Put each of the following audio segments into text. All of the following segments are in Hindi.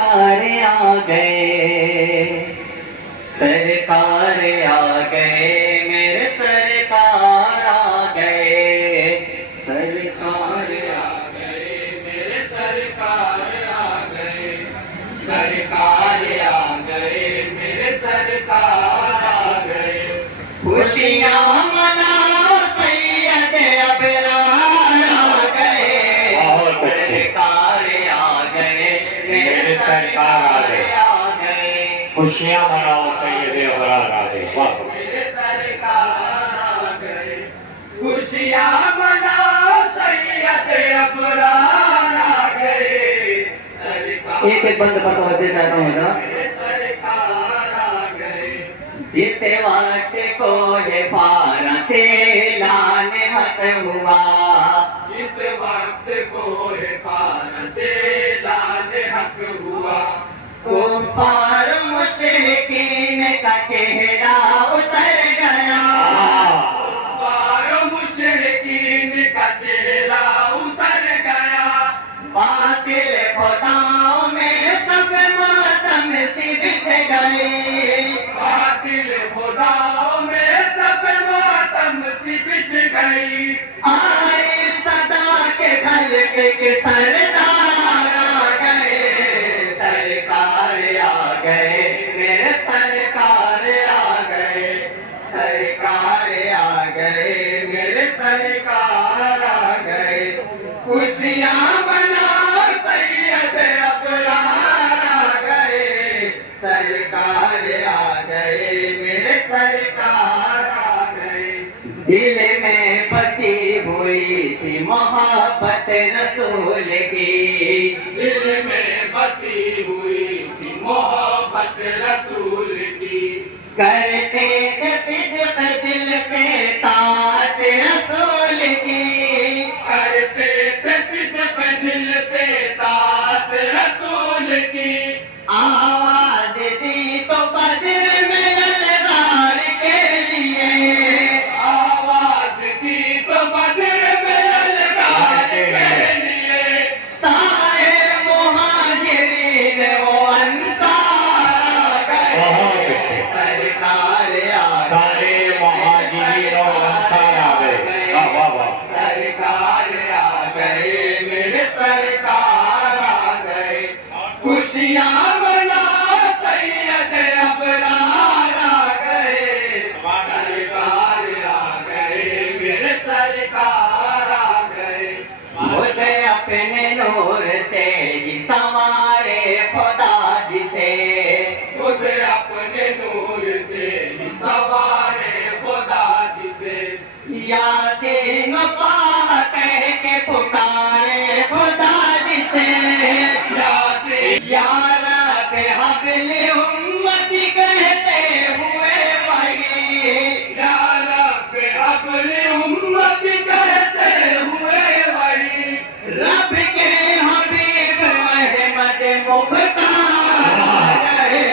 आ गए, सरकार आ गए, मेरे सरकार आ गए, सरकार आ गए, मेरे सरकार आ गए, सरकार आ गए, मेरे सरकार आ गए। खुशियाँ मनाओ सैयद अबरार आ गए, सरकार आ गए, मेरे सरकार आ गए। खुशियाँ मनाओ सैयद अबरार आ गए। वाह, मेरे सरकार आ गए, खुशियाँ मनाओ सैयद अबरार आ गए। एक एक बंद पर तवज्जो चाहता हूँ जरा। जिस वक्त को ये फारा से लाने हक हुआ, जिस वक्त को ये फारा से लाने हक हुआ, कुफार मुशरिकीन का चेहरा उतर गया, कुफार मुशरिकीन का चेहरा उतर गया। बातिल खुदाओं में सब मातम से बिछ गए, बातिल खुदाओं में सब मातम से बिछ गई। आए सदा के खल्क के सरदार आ गए, सरकार आ गए, मेरे सरकार आ गए, सरकार आ गए, मेरे सरकार आ गए। खुशियाँ मनाओ सैयद अबरार आ गए, सरकार आ गए, मेरे सरकार आ गए। दिल में बसी हुई थी मोहब्बत रसूल की, दिल में बसी हुई थी मोहब्बत रसूल की। करते थे सिद्क़ दिल से तात रसूल की, करते थे सिद्क़ दिल से तात रसूल की। आवाज दी तो बद्र में अलगार के लिए, आवाज दी तो बद्र में अलगार के लिए। सारे मुहाजिरीन वो अंसार आ गए, सरकार आ गए, सारे मुहाजिरीन और अंसार आ गए। वाह वाह वाह, सरकार आ गए, मेरे सरकार आ गए। खुशियाँ मनाओ सैयद अबरार आ गए, सरकार आ गए, मेरे सरकार आ गए। खुद अपने नूर से ही संवारे खुदा जिसे, खुद अपने नूर से ही संवारे खुदा जिसे। यासीन पाह कह के पुकारे खुदा जिसे, यासीन या रब हब्ल उम्मती कहते हुए वही, या रब हब्ल उम्मती कहते हुए वही। रब के हबीब अहमद मुख्तार आ गए,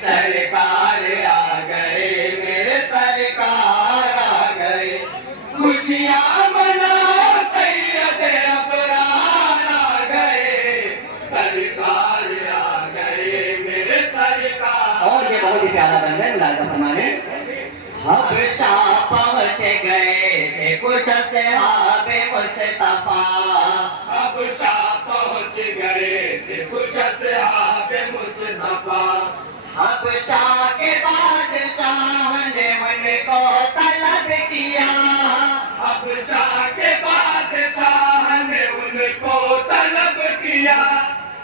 सरकार आ गए, मेरे सरकार आ गए। खुशियाँ मनाओ सैयद अबरार आ गए, सरकार आ गए, मेरे सरकार। और ये बहुत ही प्यारा बंदा है, मुलाज़ा फरमाने। हबशा पहुँच गए थे कुछ सहाबे मुस्तफा, हबशा पहुँच गए थे कुछ सहाबे मुस्तफा। हबशा के बादशाह ने उनको तलब किया, हबशा के बादशाह ने उनको तलब किया।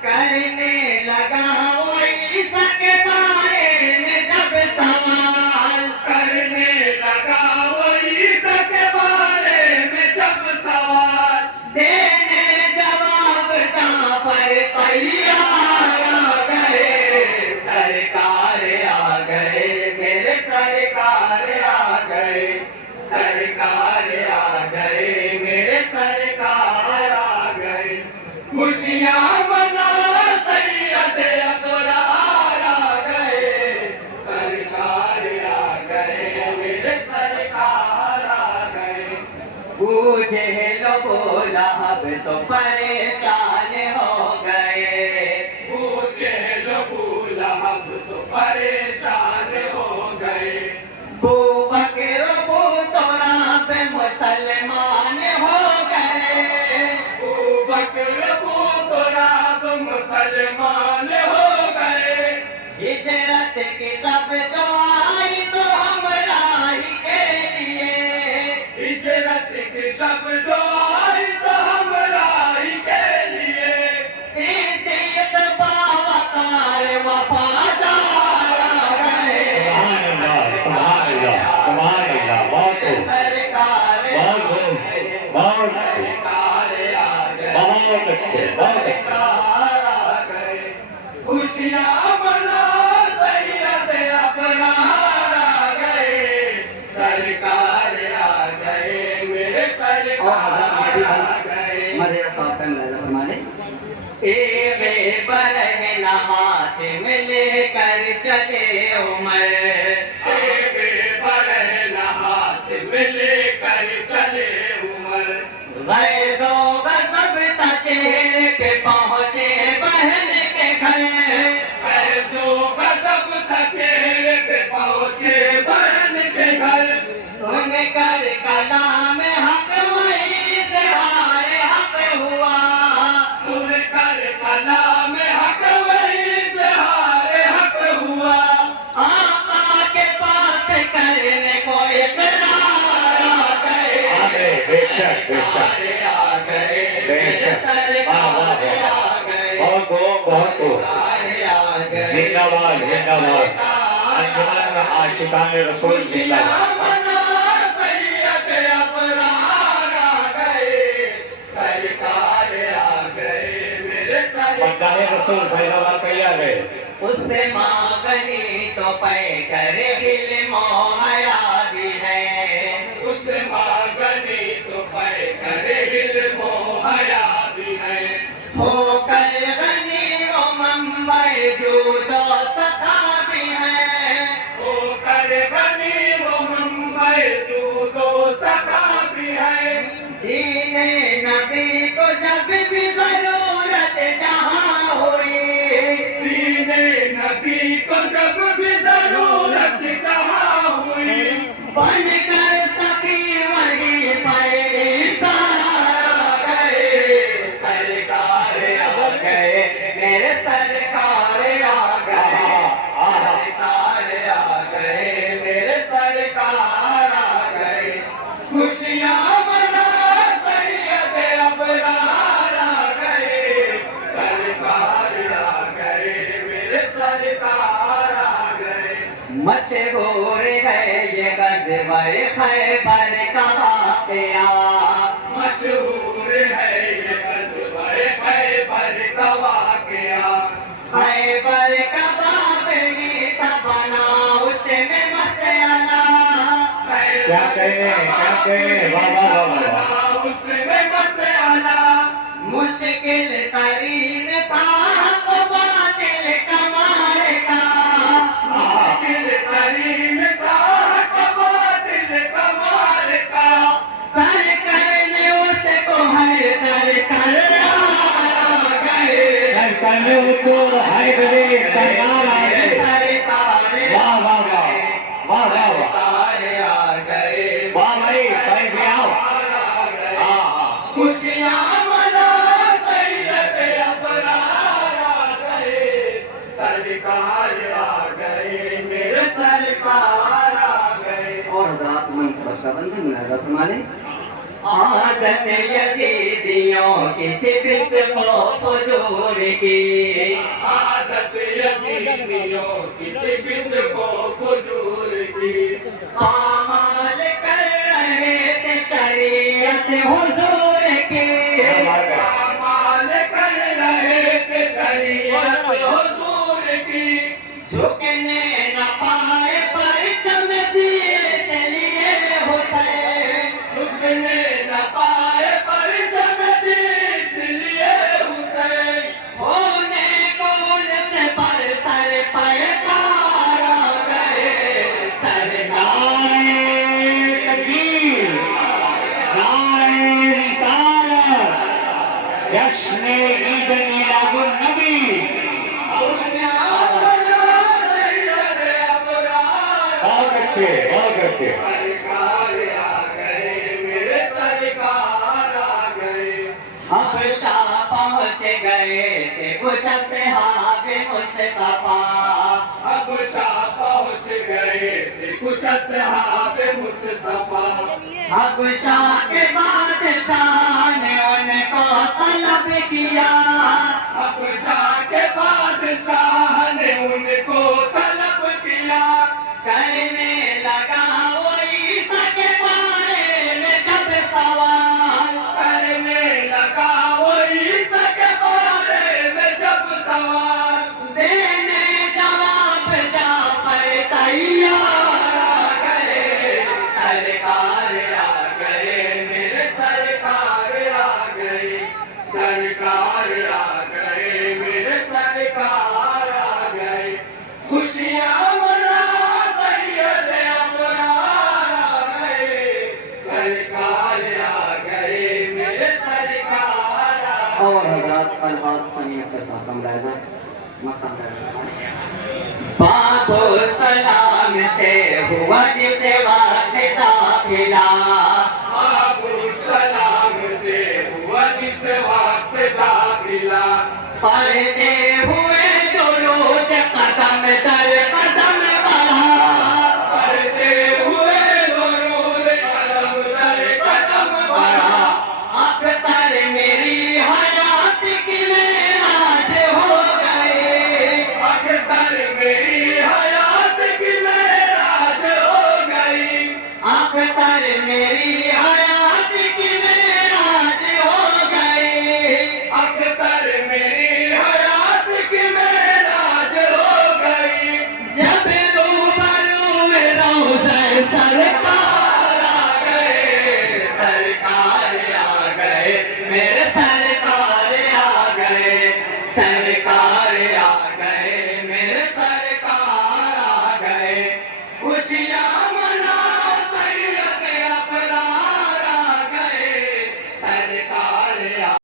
करने लगा वो ईसा के बारे में जब सवाल, करने लगा वो ईसा के बारे में जब सवाल। देने जवाब जाफर तैयार आ गए, सरकार आ गए, मेरे सरकार आ गए, सरकार आ गए, मेरे सरकार आ गए। खुशियाँ मनाओ सैयद अबरार आ गए, सरकार आ गए, मेरे सरकार आ गए। पूछे अबू लहब तो परेशान हो गए, अबू लहब तो परेशान हो गए। अबू बकर अबू तुराब मुसलमान हो गए, अबू बकर अबू तुराब मुसलमान हो गए। हिजरत की सब जो आई तो हमरा ही के लिए, हिजरत की सब जो आई तो हमरा ही के लिए। सिद्दीक बावकार वफादार रहे, सरकार आ गए, खुशियाँ मना सैयद अबरार आ गए, सरकार आ गए, मेरे सरकार आ गए। मदीना साहब का मुलाज़ा फरमा ले। ए बरह हाथ में लेकर चले उमर, ए बरह हाथ में लेकर चले उमर। गैज़ो गज़ब था चेहरे पे पहुँचे बहन के घर, गैज़ो गज़ब था चेहरे पे पहुँचे बहन के घर। सुन कर कलाम हक वही से हार हक हुआ, सुन कर कलाम हक वही से हार हक हुआ। आका के पास करने को इकरार आ गए, बेशक बेशक आ गए, बेशक। सरकार आ गए, बहुत आ गए, जिंदाबाद जिंदाबाद। अंजुमन आशिकान रसूल जिंदाबाद। मना सैयद अबरार आ गए, सरकार आ गए, मेरे बंदाए रसूल फैजाबाद तैयार है। उससे मांगनी तो पै कर इल्म हया भी है, उस मांगनी तो पै कर इल्म हया भी है। होकर गनी वो मुंबई जूदो सखा भी है, होकर गनी वो मुंबई जूदो सखा भी है। दीने नबी को जब भी जरूरत जहाँ हुई, दीने नबी को जब भी जरूरत जहाँ हुई, बनकर सखी वही पैसार आ गए, सरकार आ गए, मेरे सरकार आ गए, सरकार आ गए, मेरे सरकार आ गए। खुशियाँ मना सैयद अबरार आ गए, सरकार आ गए, मेरे सरकार आ गए। मशहूर है ये ग़ज़वा-ए खैबर का वाक़या, मशहूर है ये ग़ज़वा-ए खैबर का वाक़या। खैबर का बाब ही था बना उसमें मसला, क्या कहें वाह वाह वाह वाह। उसमें मसला मुश्किल तरीन था हक़ बातिल का मारका, मुश्किल तरीन था हक़ बातिल का मारका। सर करने उसको हैदर करार आ गए, करने उसको हैदर करार आ गए। सरकार वाह वाह वाह वाह वाह वाह आ गए, वाह भाई भाई भी आओ। खुशियाँ मना सैयद अबरार आ गए, सरकार आ गए, मेरे सरकार आ गए। और हज़रात मन का बंदे मुलाज़ा फरमा ले। आदत यजीदियों की थी फिस्क़ व फुजूर की, आदत यजीदियों की थी फिस्क़ व फुजूर की। पामाल कर रहे थे शरीयत हुजूर की, पामाल कर रहे थे शरीयत हुजूर की। झुकने न पाए परचम दिए से लिए हुसैन, झुकने न पाए परचम दिए से लिए हुसैन। होने कौन से पर सर पैकार आ गए, सरकार नारे तकबीर, नारे जश्न ईद मिलादुन नबी। बहुत अच्छे, बहुत अच्छे। अब शाह पहुँच गए थे कुछ सहाबे मुस्तफा। अब शाह पहुँच गए थे कुछ सहाबे मुस्तफा। अब शाह के बादशाह ने उनको तलब किया। अब शाह के बादशाह ने उनको तलब किया। करने लगा वो ईसा के बारे में जब सवाल। करने लगा वो ईसा के बारे में जब सवाल। देने जवाब जाफर तैयार आ गए। सरकार आ गए, मेरे सरकार आ गए। सरकार आ गए, मेरे सरकार आ गए। खुशियाँ मना सैयद अबरार आ गए। सरकार आ गए, मेरे सरकार आ गए। और हजरत अल्फाज सनी अख्तर साहब का मुलाहिजा मकाम है। बाबो सलाम से हुआ जिसे वक्त दाखिला। बाबो सलाम से हुआ जिसे वक्त दाखिला। पर्दे